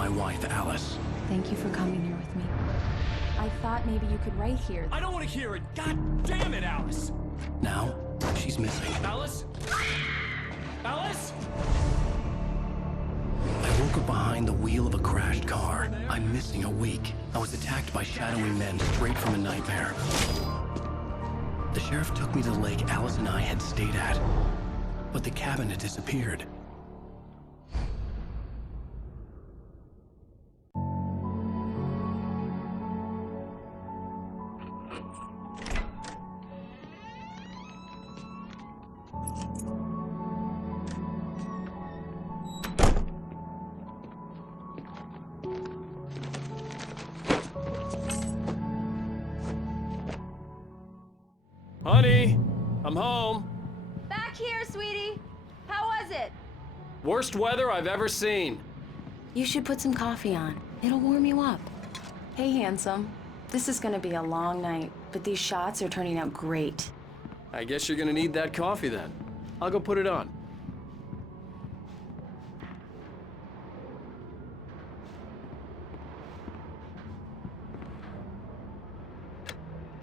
my wife, Alice. Thank you for coming here with me. I thought maybe you could write here. I don't want to hear it! God damn it, Alice! Now, she's missing. Alice? Alice? I woke up behind the wheel of a crashed car. I'm missing a week. I was attacked by shadowy men straight from a nightmare. The sheriff took me to the lake Alice and I had stayed at, but the cabin had disappeared. Honey, I'm home. Back here, sweetie. How was it? Worst weather I've ever seen. You should put some coffee on. It'll warm you up. Hey, handsome. This is gonna be a long night, but these shots are turning out great. I guess you're gonna need that coffee then. I'll go put it on.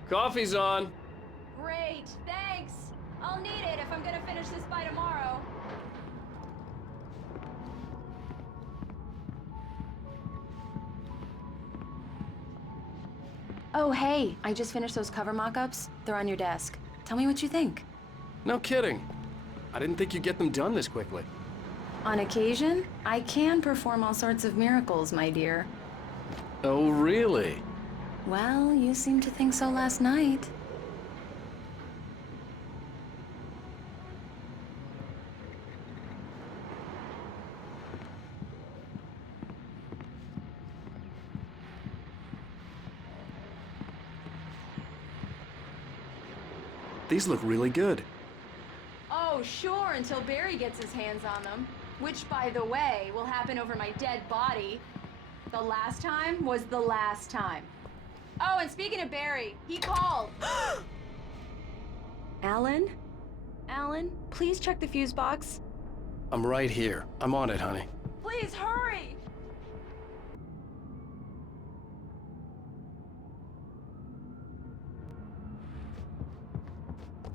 Coffee's on. Great, thanks. I'll need it if I'm gonna finish this by tomorrow. Oh, hey, I just finished those cover mock-ups. They're on your desk. Tell me what you think. No kidding. I didn't think you'd get them done this quickly. On occasion, I can perform all sorts of miracles, my dear. Oh, really? Well, you seemed to think so last night. These look really good. Oh, sure, until Barry gets his hands on them. Which, by the way, will happen over my dead body. The last time was the last time. Oh, and speaking of Barry, he called. Alan? Alan, please check the fuse box. I'm right here. I'm on it, honey. Please hurry!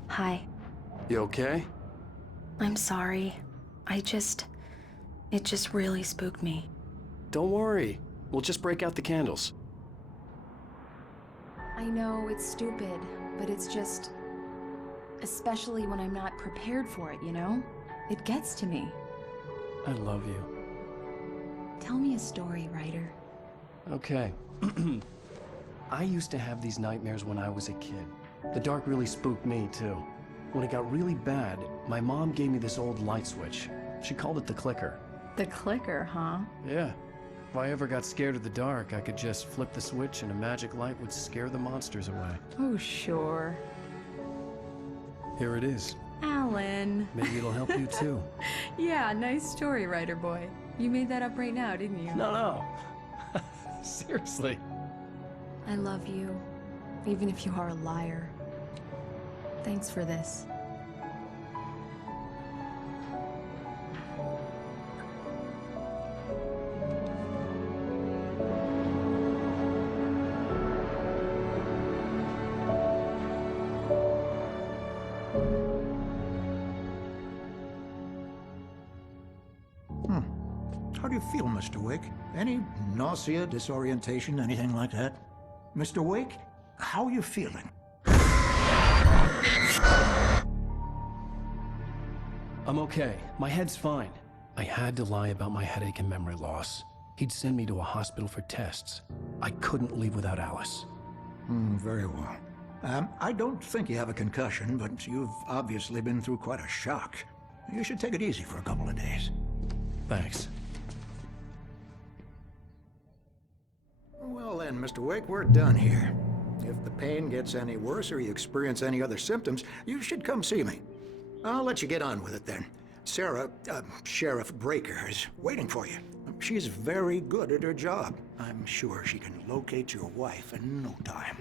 Hi. You okay? I'm sorry. It just really spooked me. Don't worry. We'll just break out the candles. I know it's stupid, but it's just... especially when I'm not prepared for it, you know? It gets to me. I love you. Tell me a story, writer. Okay. I used to have these nightmares when I was a kid. The dark really spooked me, too. When it got really bad, my mom gave me this old light switch. She called it the clicker. The clicker, huh? Yeah. If I ever got scared of the dark, I could just flip the switch and a magic light would scare the monsters away. Oh, sure. Here it is. Alan. Maybe it'll help you, too. Yeah, nice story, writer boy. You made that up right now, didn't you? No. Seriously. I love you, even if you are a liar. Thanks for this. How do you feel, Mr. Wake? Any nausea, disorientation, anything like that? Mr. Wake, how are you feeling? I'm okay. My head's fine. I had to lie about my headache and memory loss. He'd send me to a hospital for tests. I couldn't leave without Alice. Very well. I don't think you have a concussion, but you've obviously been through quite a shock. You should take it easy for a couple of days. Thanks. Well then, Mr. Wake, we're done here. If the pain gets any worse or you experience any other symptoms, you should come see me. I'll let you get on with it then. Sarah, Sheriff Breaker, is waiting for you. She's very good at her job. I'm sure she can locate your wife in no time.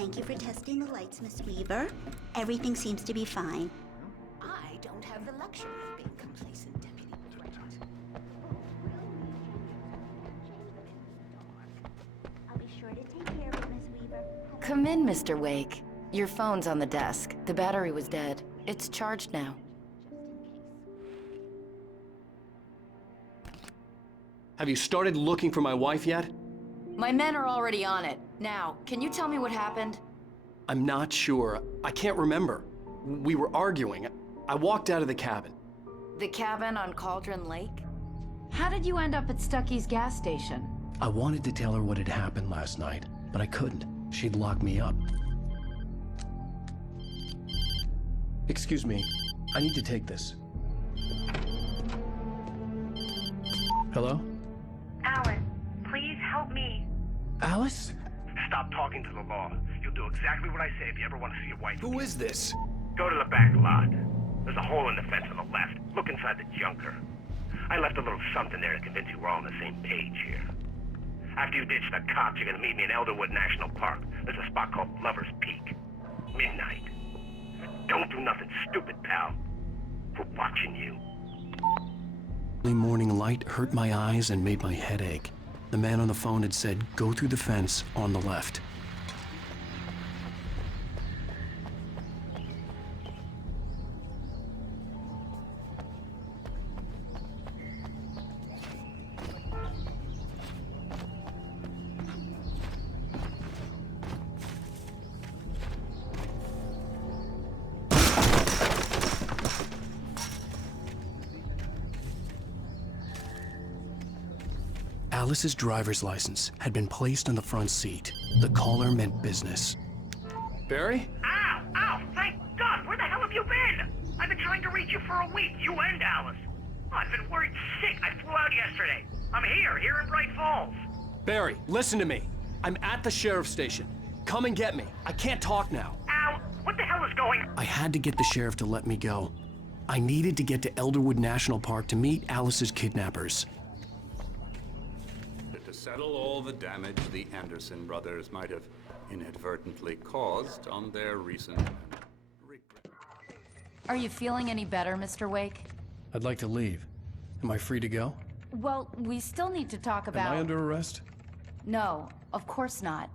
Thank you for testing the lights, Miss Weaver. Everything seems to be fine. I don't have the luxury of being complacent, Deputy. I'll be sure to take care of it, Miss Weaver. Come in, Mr. Wake. Your phone's on the desk. The battery was dead. It's charged now. Have you started looking for my wife yet? My men are already on it. Now, can you tell me what happened? I'm not sure. I can't remember. We were arguing. I walked out of the cabin. The cabin on Cauldron Lake? How did you end up at Stucky's gas station? I wanted to tell her what had happened last night, but I couldn't. She'd lock me up. Excuse me. I need to take this. Hello? Alan, please help me. Alice? Stop talking to the law. You'll do exactly what I say if you ever want to see your wife. Who is this? Go to the back lot. There's a hole in the fence on the left. Look inside the junker. I left a little something there to convince you we're all on the same page here. After you ditch the cops, you're gonna meet me in Elderwood National Park. There's a spot called Lover's Peak. Midnight. Don't do nothing stupid, pal. We're watching you. Early morning light hurt my eyes and made my head ache. The man on the phone had said, go through the fence on the left. Alice's driver's license had been placed on the front seat. The caller meant business. Barry? Ow! Ow! Thank God! Where the hell have you been? I've been trying to reach you for a week, you and Alice. I've been worried sick. I flew out yesterday. I'm here in Bright Falls. Barry, listen to me. I'm at the sheriff's station. Come and get me. I can't talk now. Al, what the hell is going on? I had to get the sheriff to let me go. I needed to get to Elderwood National Park to meet Alice's kidnappers. To settle all the damage the Anderson brothers might have inadvertently caused on their recent... Are you feeling any better, Mr. Wake? I'd like to leave. Am I free to go? Well, we still need to talk about... Am I under arrest? No, of course not.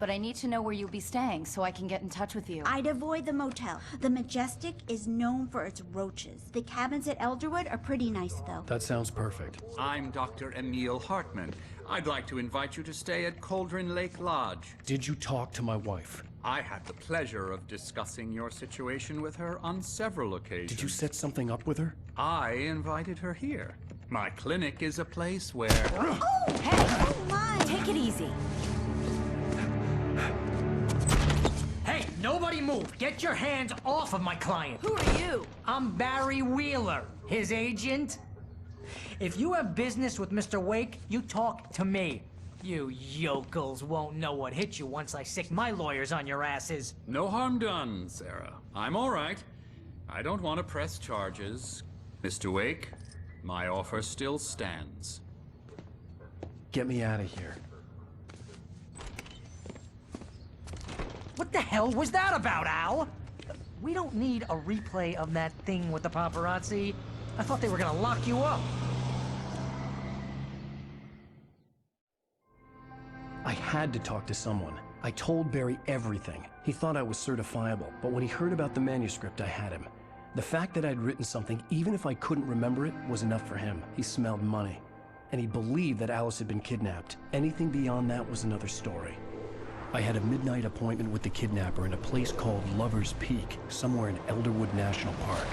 But I need to know where you'll be staying so I can get in touch with you. I'd avoid the motel. The Majestic is known for its roaches. The cabins at Elderwood are pretty nice, though. That sounds perfect. I'm Dr. Emil Hartman. I'd like to invite you to stay at Cauldron Lake Lodge. Did you talk to my wife? I had the pleasure of discussing your situation with her on several occasions. Did you set something up with her? I invited her here. My clinic is a place where... Oh! Hey! Oh, my! Take it easy. Hey, nobody move! Get your hands off of my client! Who are you? I'm Barry Wheeler, his agent. If you have business with Mr. Wake, you talk to me. You yokels won't know what hit you once I sick my lawyers on your asses. No harm done, Sarah. I'm all right. I don't want to press charges. Mr. Wake, my offer still stands. Get me out of here. What the hell was that about, Al? We don't need a replay of that thing with the paparazzi. I thought they were gonna lock you up. I had to talk to someone. I told Barry everything. He thought I was certifiable, but when he heard about the manuscript, I had him. The fact that I'd written something, even if I couldn't remember it, was enough for him. He smelled money. And he believed that Alice had been kidnapped. Anything beyond that was another story. I had a midnight appointment with the kidnapper in a place called Lover's Peak, somewhere in Elderwood National Park.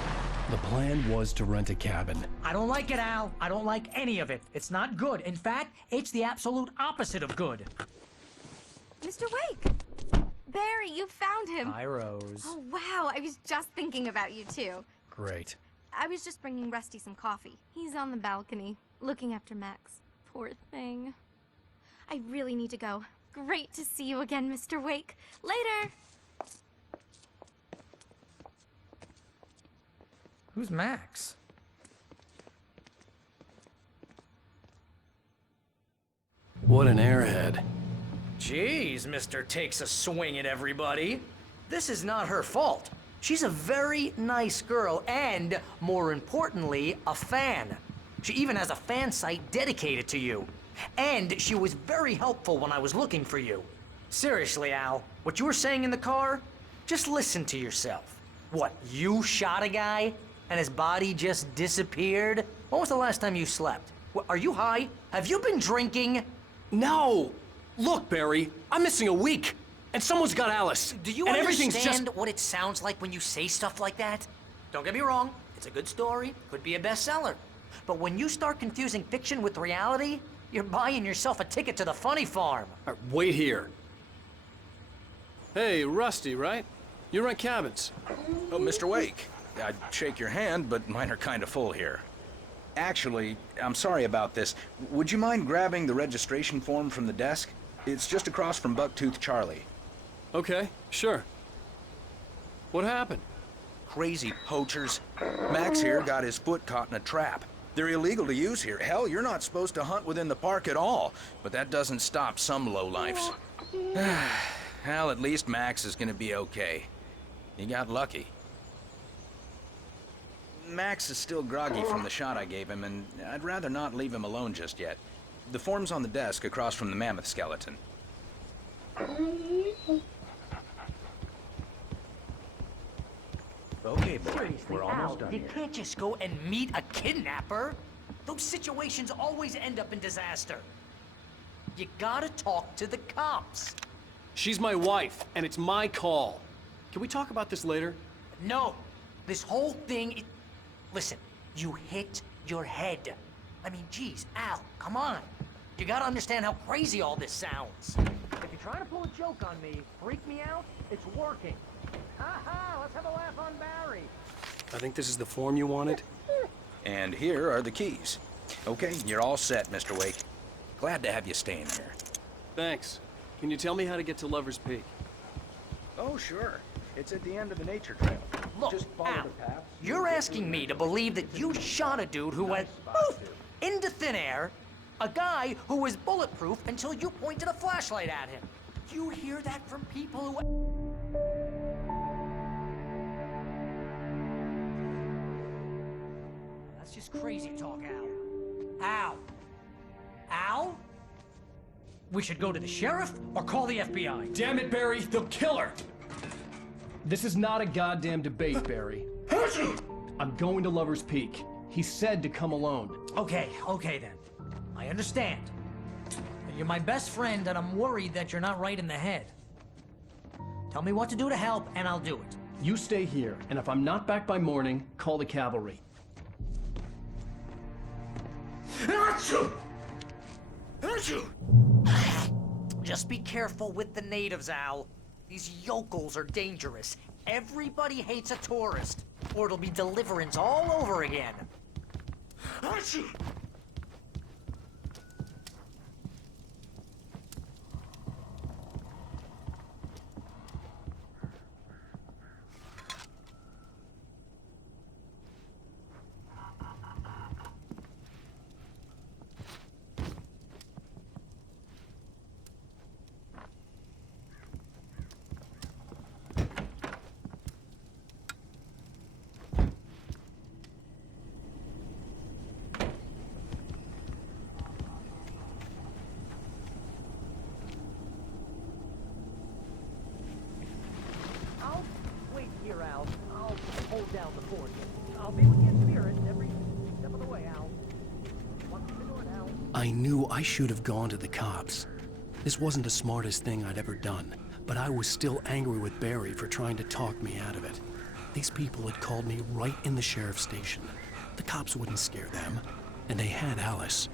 The plan was to rent a cabin. I don't like it, Al. I don't like any of it. It's not good. In fact, it's the absolute opposite of good. Mr. Wake! Barry, you found him! Hi, Rose. Oh, wow, I was just thinking about you, too. Great. I was just bringing Rusty some coffee. He's on the balcony, looking after Max. Poor thing. I really need to go. Great to see you again, Mr. Wake. Later! Who's Max? What an airhead. Jeez, Mr. Takes a swing at everybody. This is not her fault. She's a very nice girl and, more importantly, a fan. She even has a fan site dedicated to you. And she was very helpful when I was looking for you. Seriously, Al, what you were saying in the car? Just listen to yourself. What, you shot a guy and his body just disappeared? When was the last time you slept? Are you high? Have you been drinking? No! Look, Barry, I'm missing a week. And someone's got Alice. Do you and understand what it sounds like when you say stuff like that? Don't get me wrong, it's a good story, could be a bestseller. But when you start confusing fiction with reality, you're buying yourself a ticket to the funny farm. All right, wait here. Hey, Rusty, right? You rent cabins. Oh, Mr. Wake. I'd shake your hand, but mine are kind of full here. Actually, I'm sorry about this. Would you mind grabbing the registration form from the desk? It's just across from Bucktooth Charlie. Okay, sure. What happened? Crazy poachers. Max here got his foot caught in a trap. They're illegal to use here. Hell, you're not supposed to hunt within the park at all. But that doesn't stop some lowlifes. Well, at least Max is gonna be okay. He got lucky. Max is still groggy from the shot I gave him, and I'd rather not leave him alone just yet. The form's on the desk across from the mammoth skeleton. Okay, boy. Seriously, We're Al, almost done you here. can't just go and meet a kidnapper. Those situations always end up in disaster. You gotta talk to the cops. She's my wife, and it's my call. Can we talk about this later? No, this whole thing. Listen, you hit your head. I mean, geez, Al, come on. You gotta understand how crazy all this sounds. If you're trying to pull a joke on me, freak me out, it's working. Ha-ha, let's have a laugh on Barry. I think this is the form you wanted. And here are the keys. Okay, you're all set, Mr. Wake. Glad to have you staying here. Thanks. Can you tell me how to get to Lover's Peak? Oh, sure. It's at the end of the nature trail. Look, Just follow Al, the path. you're asking me to believe that you shot a dude who went poof into thin air, a guy who was bulletproof until you pointed a flashlight at him. You hear that from people who... That's just crazy talk, Al. Al? Al? We should go to the sheriff or call the FBI. Damn it, Barry, they'll kill her! This is not a goddamn debate, Barry. I'm going to Lover's Peak. He said to come alone. Okay then. I understand. But you're my best friend, and I'm worried that you're not right in the head. Tell me what to do to help, and I'll do it. You stay here, and if I'm not back by morning, call the cavalry. Just be careful with the natives, Al. These yokels are dangerous. Everybody hates a tourist, or it'll be Deliverance all over again. I'll wait here, Al. I'll hold down the fort. I'll be with you in spirit every step of the way, Al. Walk through the door now. I knew I should have gone to the cops. This wasn't the smartest thing I'd ever done, but I was still angry with Barry for trying to talk me out of it. These people had called me right in the sheriff's station. The cops wouldn't scare them, and they had Alice.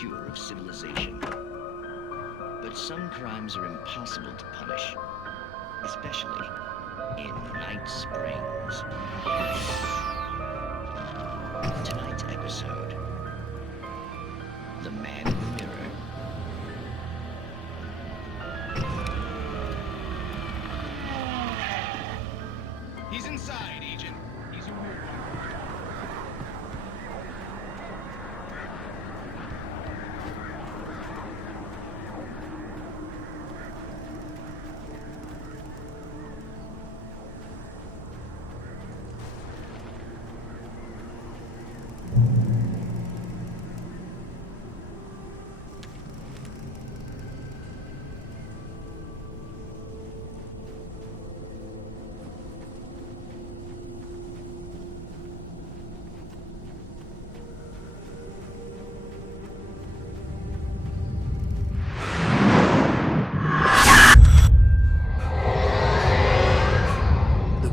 cure of civilization. But some crimes are impossible to punish, especially in Night Springs. Tonight's episode, The Man in the Mirror. He's inside, Agent. He's a weirdo.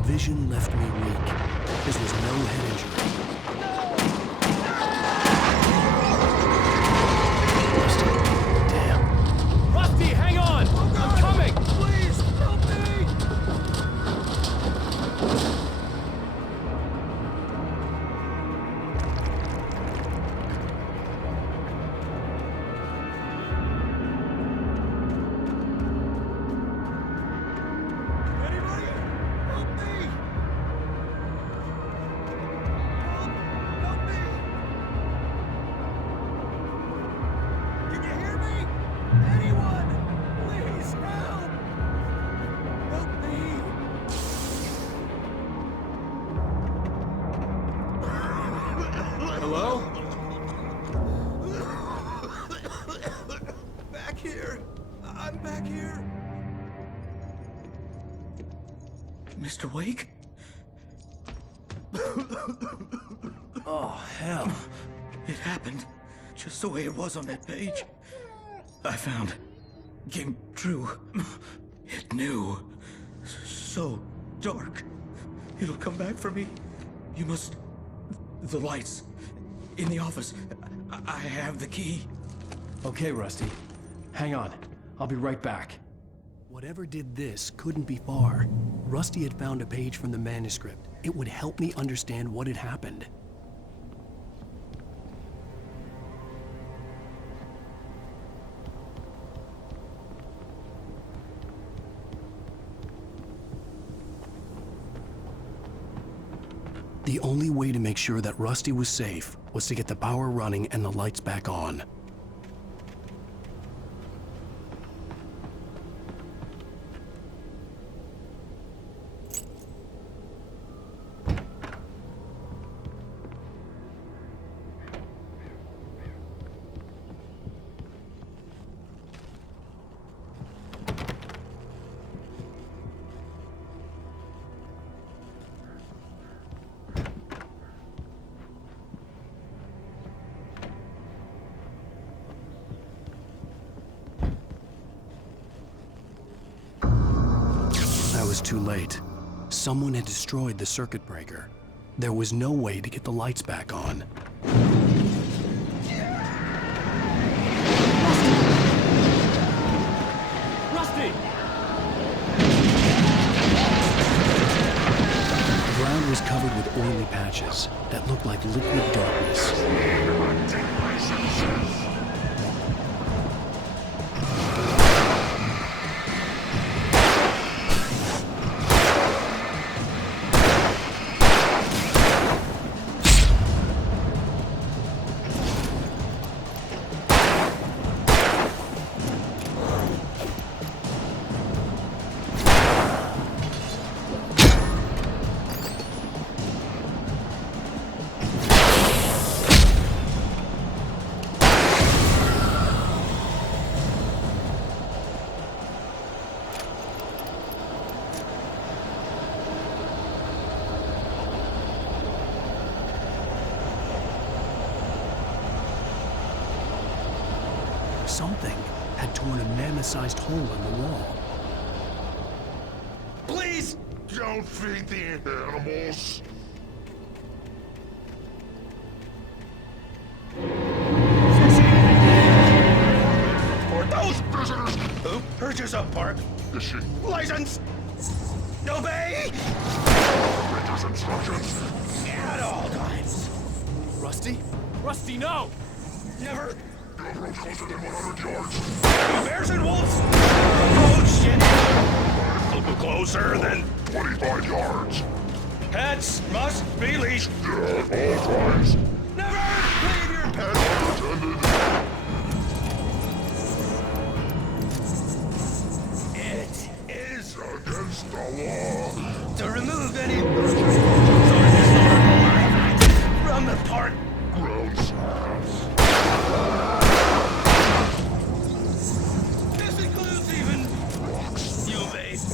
Vision left me weak. This was no head injury. Rusty, damn. Rusty, hang on! I'm coming! Please, help me! Hello? Back here. I'm back here. Mr. Wake? Oh, hell. It happened just the way it was on that page. I found. Came true. It knew. So dark. It'll come back for me. You must... The lights. In the office. I have the key. Okay, Rusty. Hang on. I'll be right back. Whatever did this couldn't be far. Rusty had found a page from the manuscript. It would help me understand what had happened. The only way to make sure that Rusty was safe was to get the power running and the lights back on. I was too late. Someone had destroyed the circuit breaker. There was no way to get the lights back on. Rusty! The ground was covered with oily patches that looked like liquid darkness. Something had torn a mammoth-sized hole in the wall. Please don't feed the animals. Bridges up, Park. Is she? License! Obey! Rangers instructions. At all times. Rusty? Rusty, no! Never. You approach closer than 100 yards. Bears and wolves! Oh, shit! A little closer than 25 yards. pets must be leashed. Yeah, at all times. Never leave your pet. Unattended. It is Against the law. to remove any from the park. Grounds. This includes even Rocks. you, babe.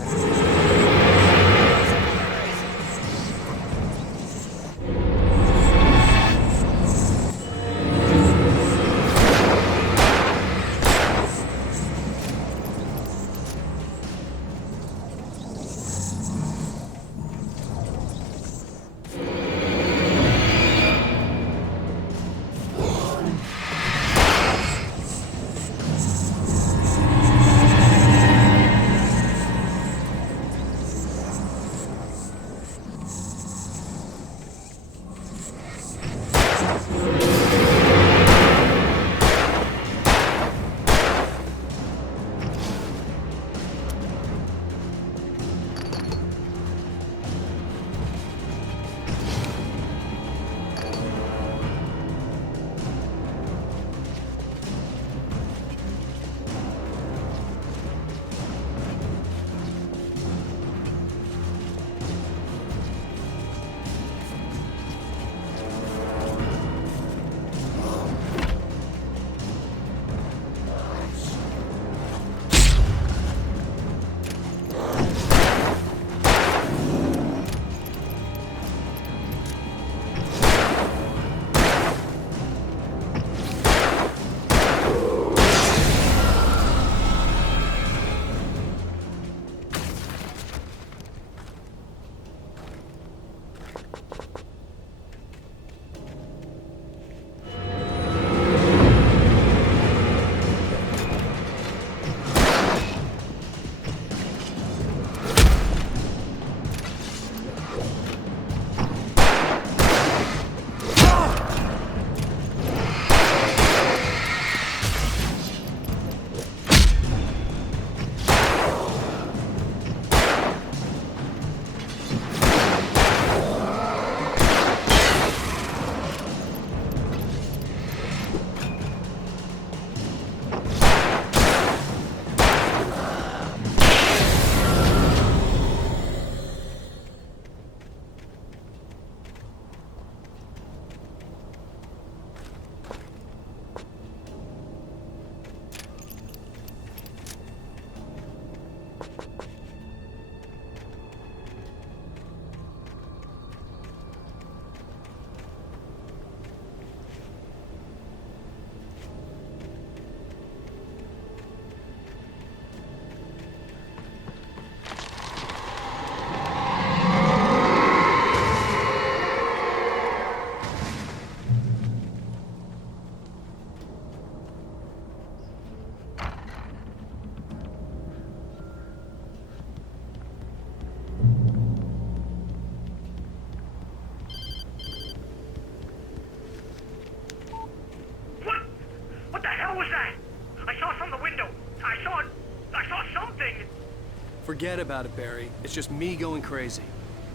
Forget about it, Barry. It's just me going crazy.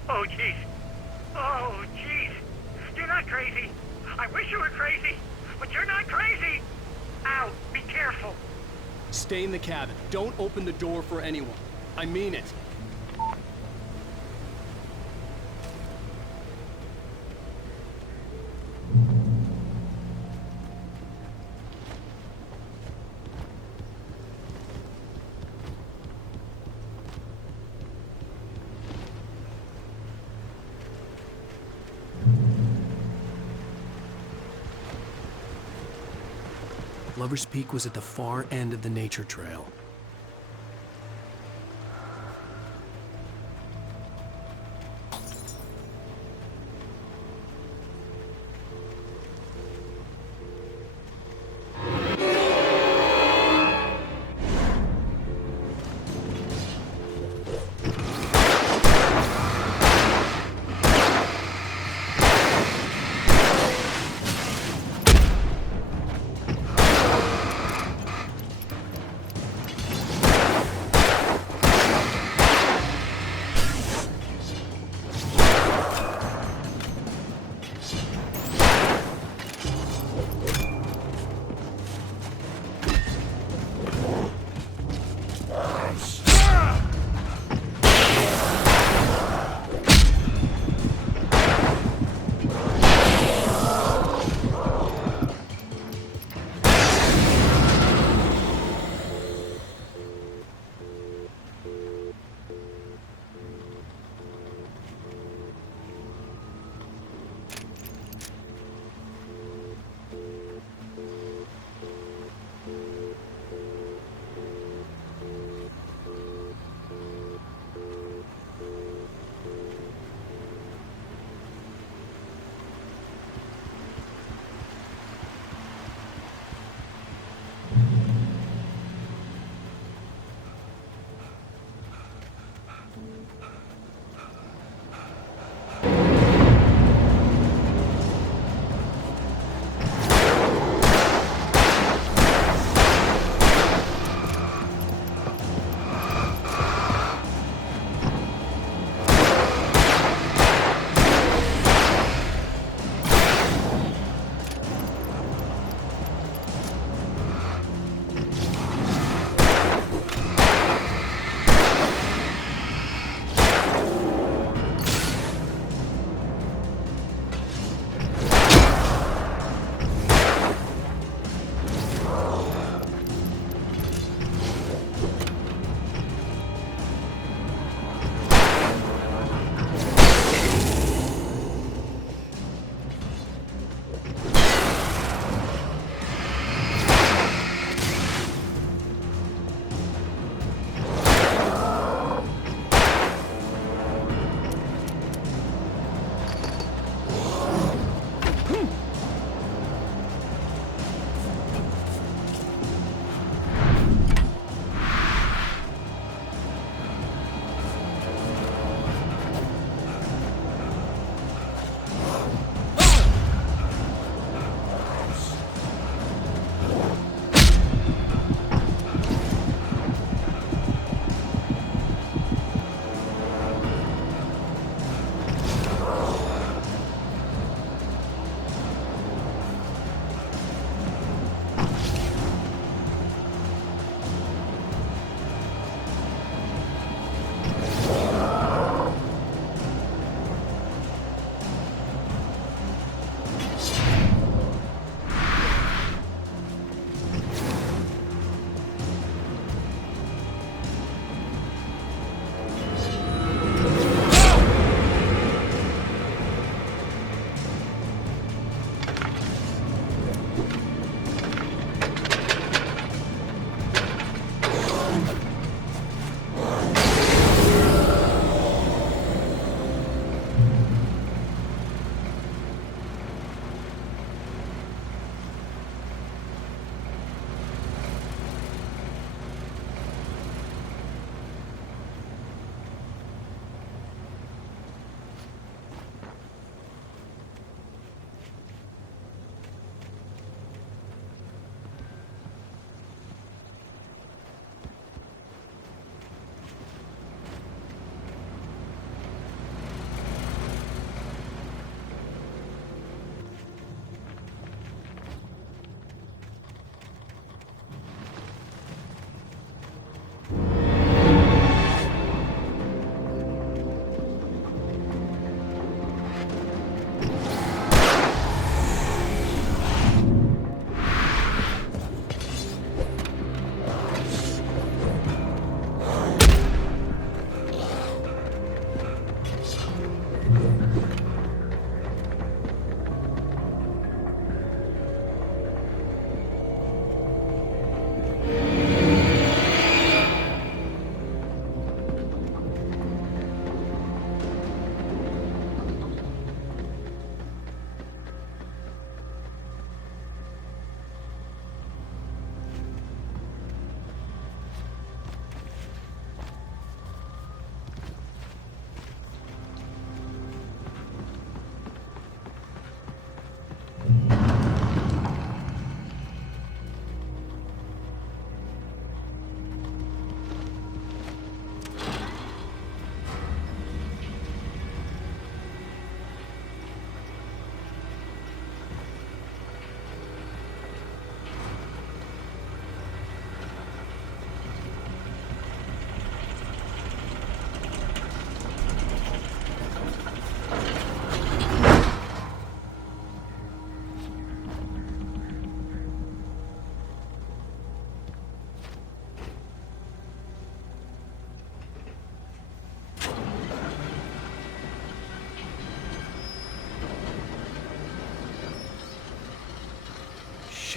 Oh, jeez. Oh, jeez. You're not crazy. I wish you were crazy, but you're not crazy. Ow, be careful. Stay in the cabin. Don't open the door for anyone. I mean it. Lover's Peak was at the far end of the nature trail.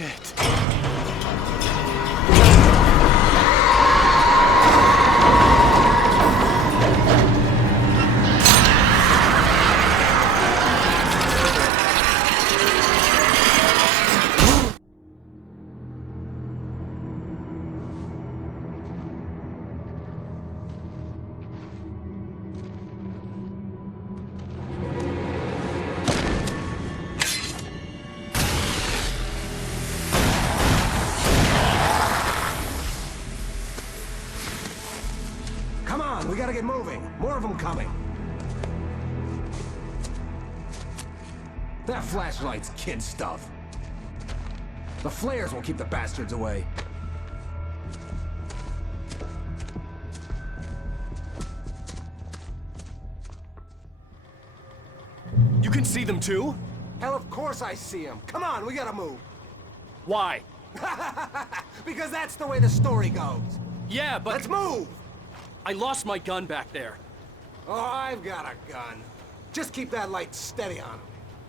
Shit. We gotta get moving. More of them coming. That flashlight's kid stuff. The flares will keep the bastards away. You can see them too? Hell, of course I see them. Come on, we gotta move. Why? Because that's the way the story goes. Yeah, but... Let's move! I lost my gun back there. Oh, I've got a gun. Just keep that light steady on him.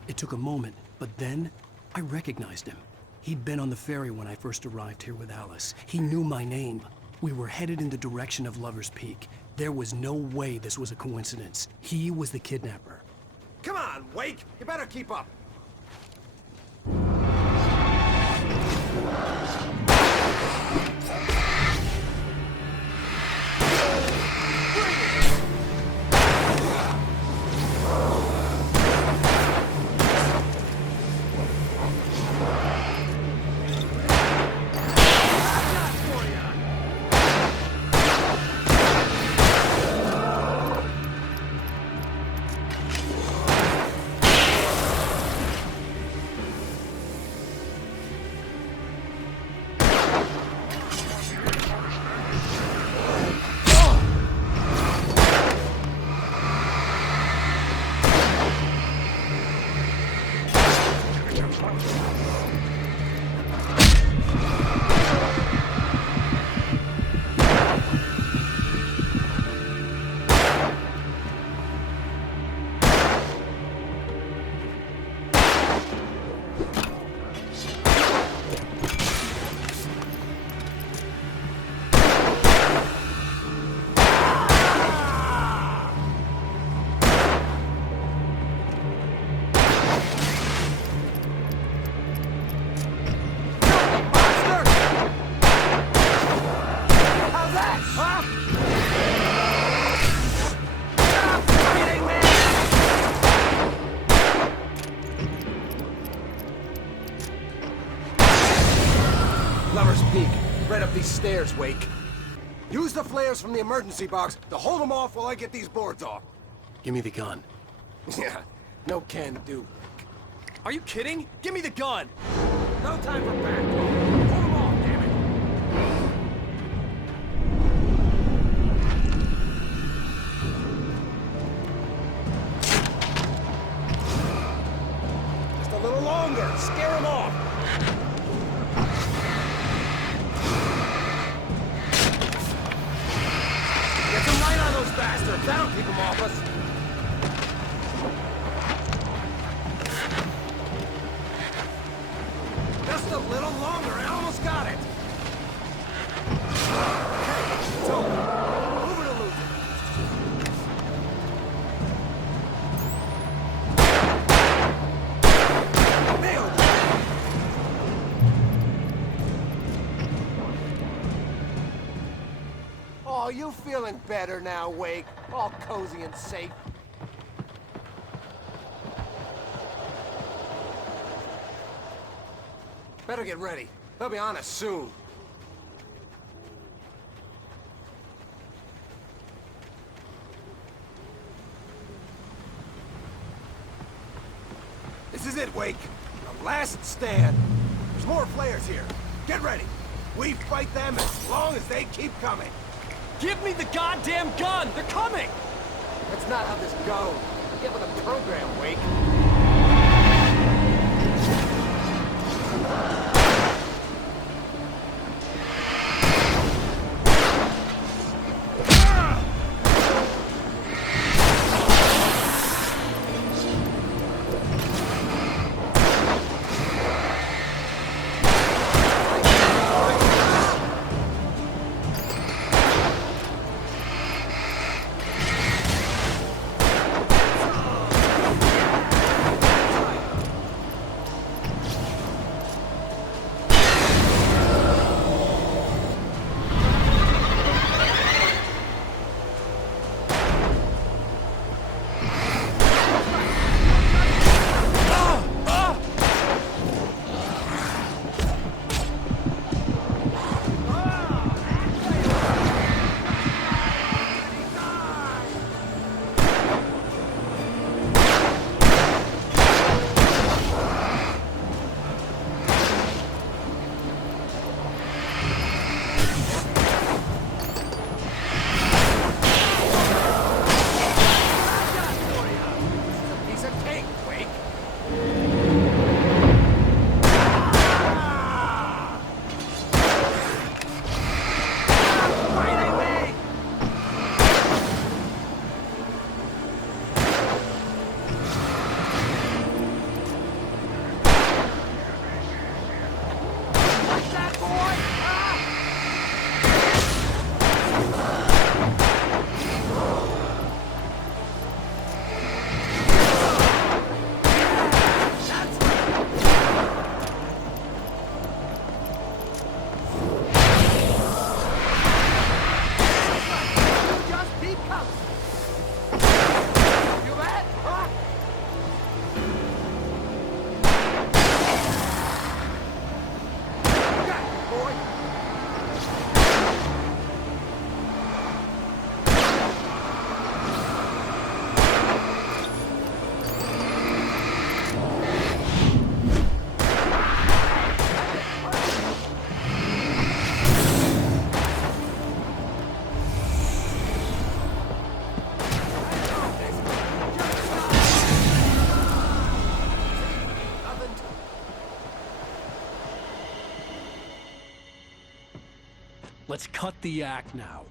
It took a moment, but then I recognized him. He'd been on the ferry when I first arrived here with Alice. He knew my name. We were headed in the direction of Lover's Peak. There was no way this was a coincidence. He was the kidnapper. Come on, Wake! You better keep up. Lover's Peak. Right up these stairs, Wake. Use the flares from the emergency box to hold them off while I get these boards off. Give me the gun. Yeah, no can do. Are you kidding? Give me the gun! No time for back. Pull them off, damn it. Just a little longer. Scare them off. Get some light on those bastards. That'll keep them off us. Just a little longer. I almost got it. Okay, it's over. Move it or lose it. Nailed it. Oh, you feeling better now, Wake? All cozy and safe. Better get ready. They'll be on us soon. This is it, Wake. The last stand. There's more flares here. Get ready. We fight them as long as they keep coming. Give me the goddamn gun! They're coming! That's not how this goes. Get with the program, Wake. Let's cut the act now.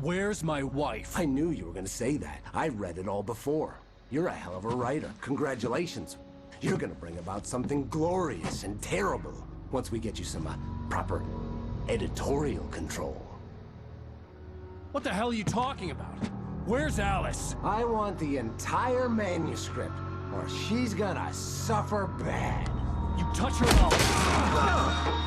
Where's my wife? I knew you were gonna say that. I read it all before. You're a hell of a writer. Congratulations. You're gonna bring about something glorious and terrible once we get you some proper editorial control. What the hell are you talking about? Where's Alice? I want the entire manuscript, or she's gonna suffer bad. You touch her up.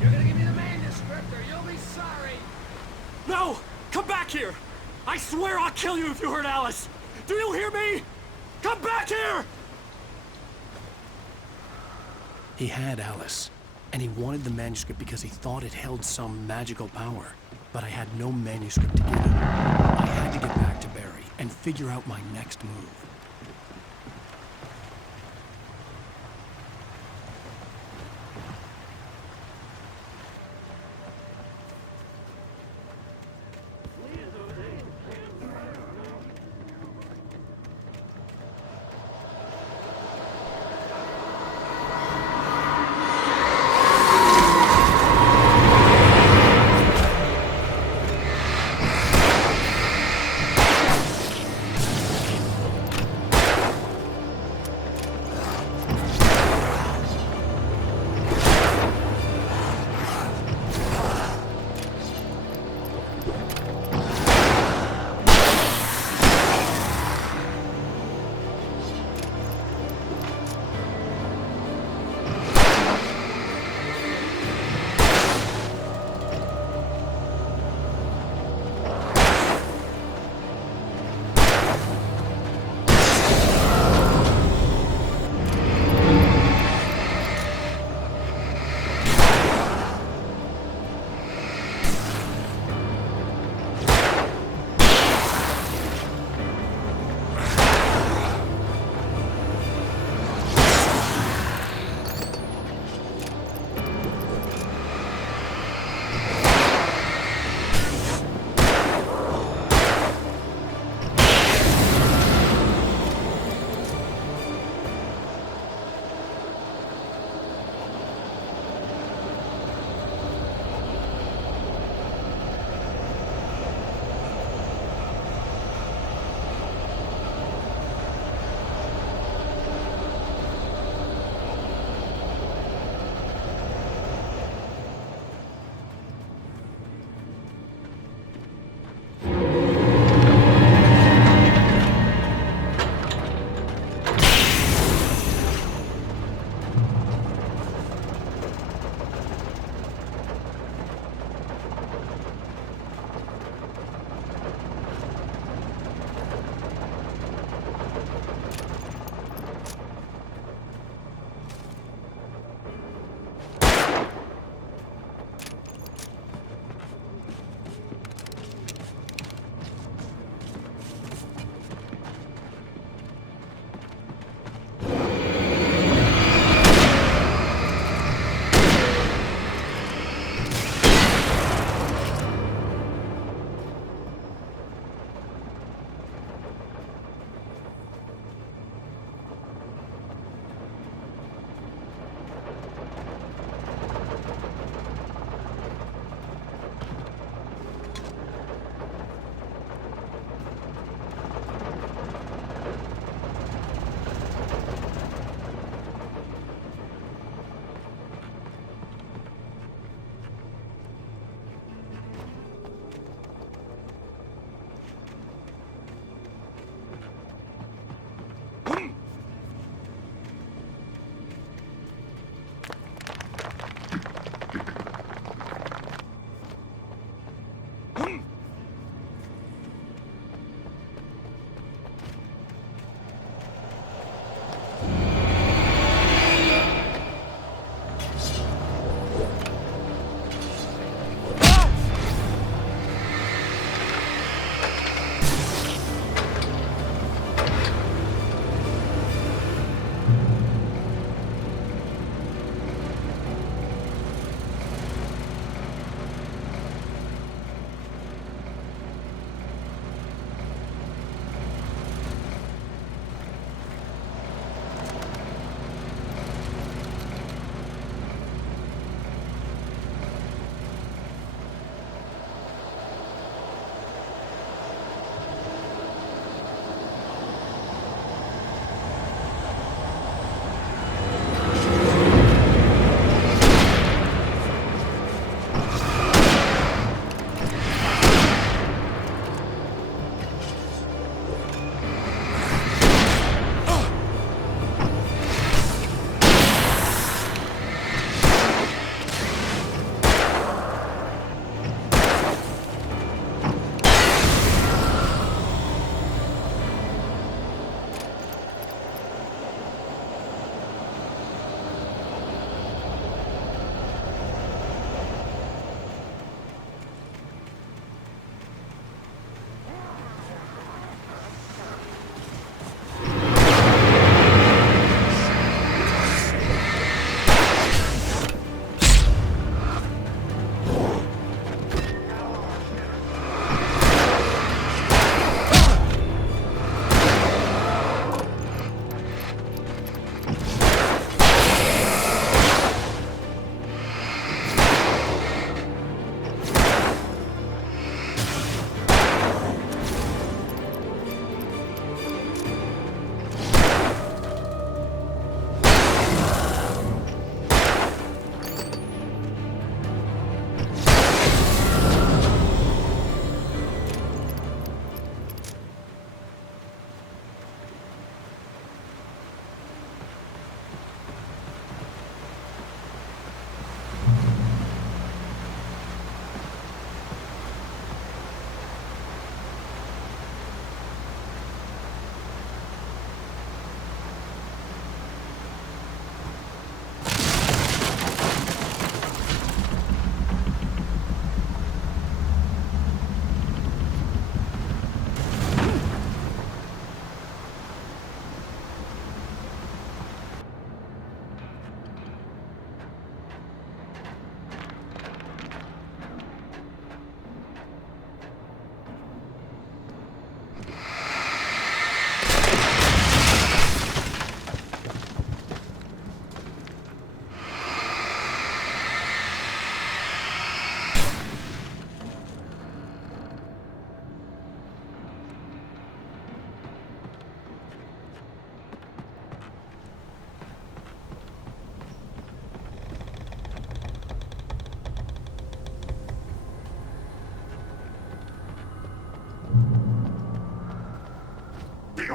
You're gonna give me the manuscript or you'll be sorry. No! Come back here! I swear I'll kill you if you hurt Alice! Do you hear me? Come back here! He had Alice, and he wanted the manuscript because he thought it held some magical power. But I had no manuscript to give him. I had to get back to Barry and figure out my next move.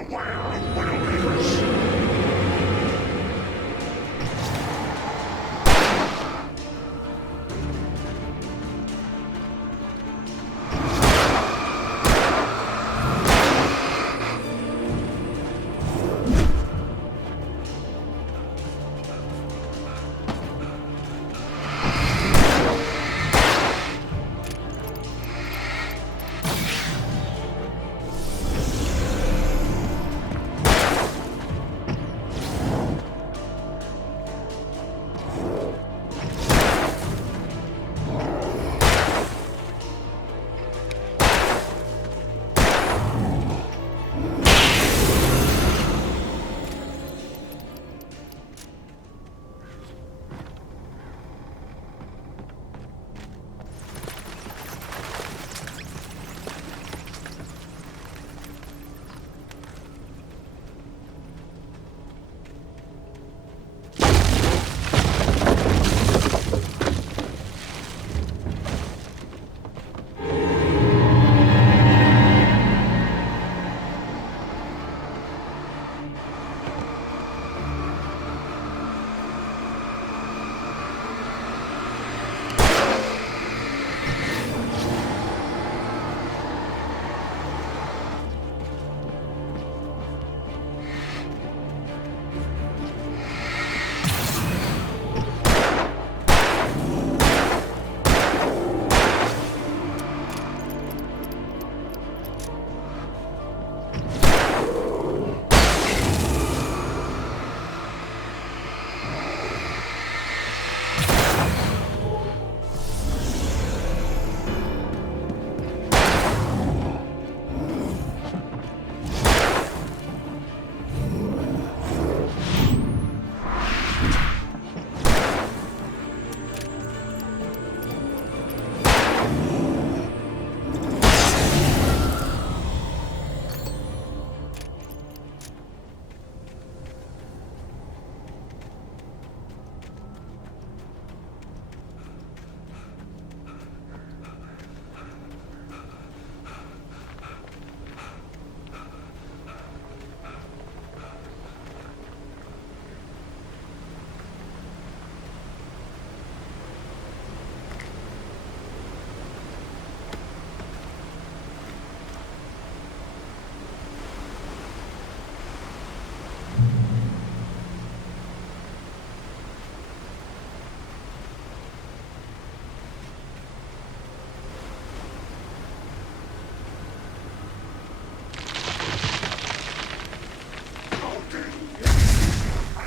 Beware of Widowmakers!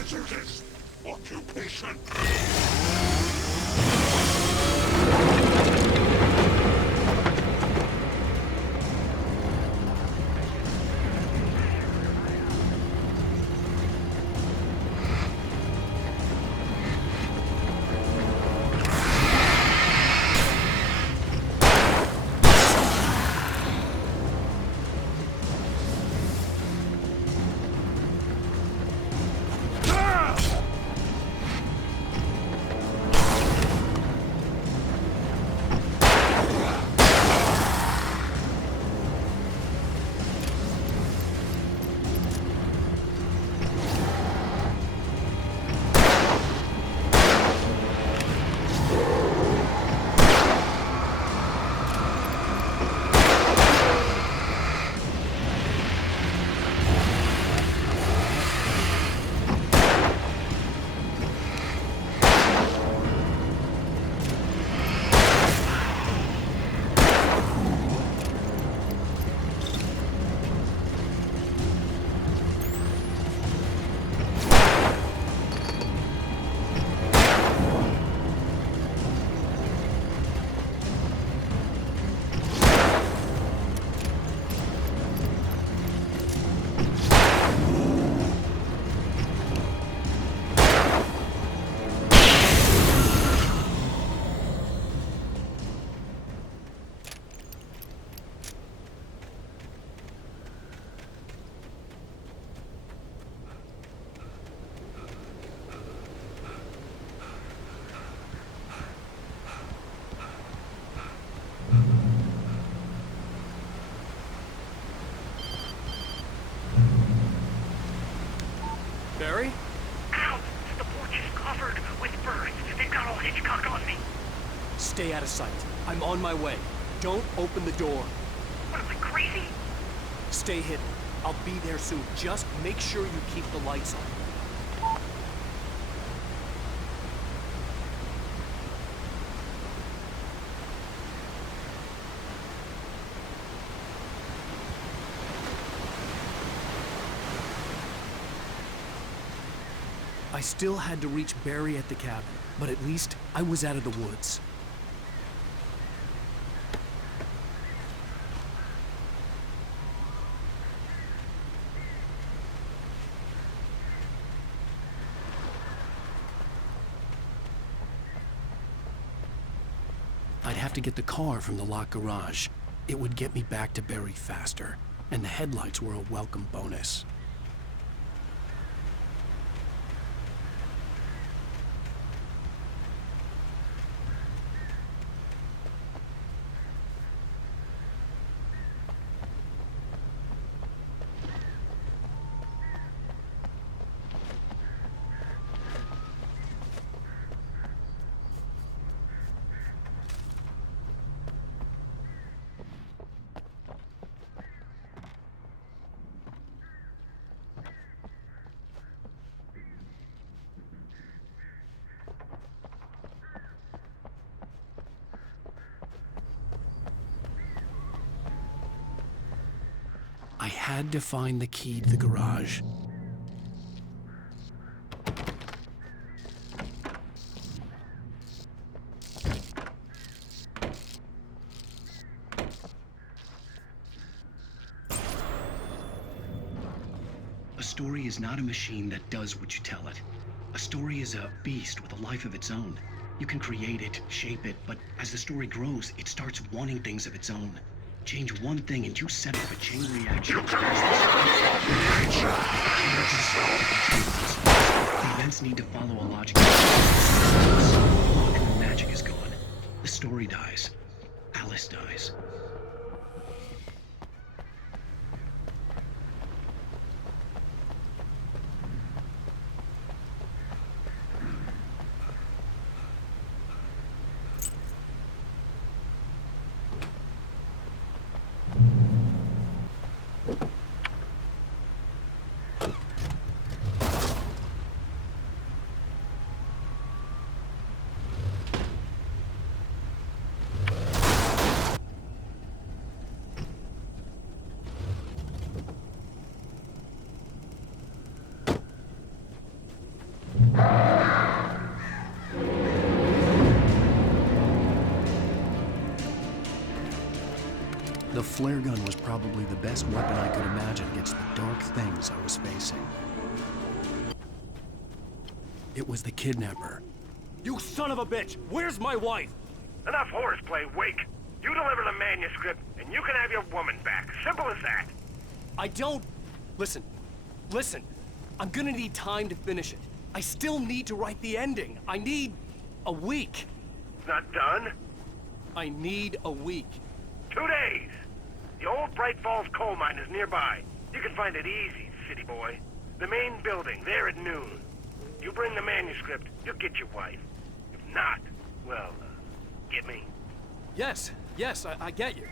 Hazardous occupation. Barry? Ow! The porch is covered with birds. They've got all Hitchcock on me. Stay out of sight. I'm on my way. Don't open the door. What, am I crazy? Stay hidden. I'll be there soon. Just make sure you keep the lights on. I still had to reach Barry at the cabin, but at least I was out of the woods. I'd have to get the car from the locked garage. It would get me back to Barry faster, and the headlights were a welcome bonus. I had to find the key to the garage. A story is not a machine that does what you tell it. A story is a beast with a life of its own. You can create it, shape it, but as the story grows, it starts wanting things of its own. Change one thing and you set up a chain reaction. The events need to follow a logic. The magic is gone. The story dies. Alice dies. The flare gun was probably the best weapon I could imagine against the dark things I was facing. It was the kidnapper. You son of a bitch! Where's my wife? Enough horseplay, Wake. You deliver the manuscript, and you can have your woman back. Simple as that. I don't... Listen. I'm gonna need time to finish it. I still need to write the ending. I need a week. It's not done? I need a week. 2 days. The old Bright Falls coal mine is nearby. You can find it easy, city boy. The main building, there at noon. You bring the manuscript, you'll get your wife. If not, well, get me? Yes, I get you.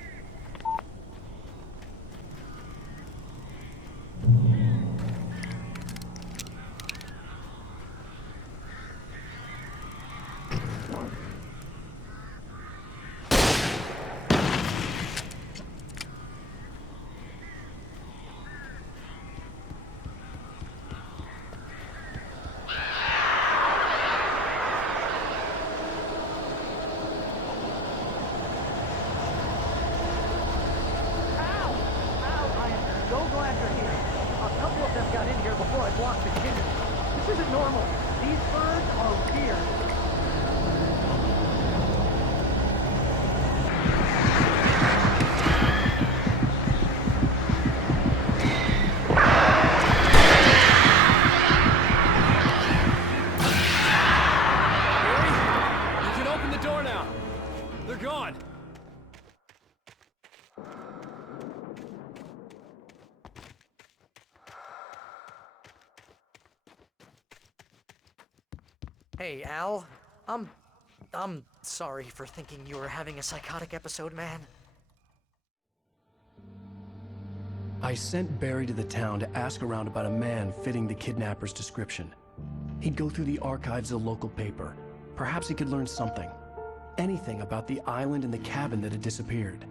Hey, Al. I'm sorry for thinking you were having a psychotic episode, man. I sent Barry to the town to ask around about a man fitting the kidnapper's description. He'd go through the archives of the local paper. Perhaps he could learn something. Anything about the island and the cabin that had disappeared.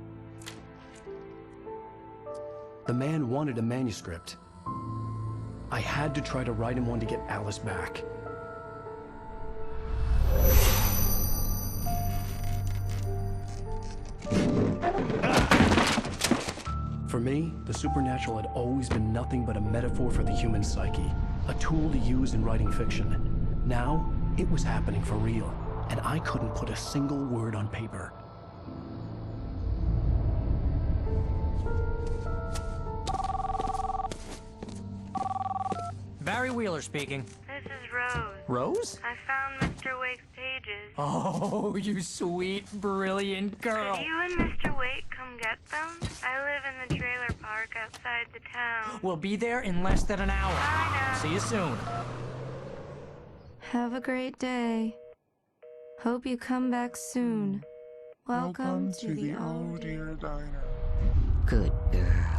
The man wanted a manuscript. I had to try to write him one to get Alice back. For me, the supernatural had always been nothing but a metaphor for the human psyche, a tool to use in writing fiction. Now, it was happening for real, and I couldn't put a single word on paper. Barry Wheeler speaking. This is Rose. Rose? I found Mr. Wake's pages. Oh, you sweet, brilliant girl. Could you and Mr. Wake come get them? I live in the trailer park outside the town. We'll be there in less than an hour. I know. See you soon. Have a great day. Hope you come back soon. Welcome to the Oh Dear Diner. Good girl.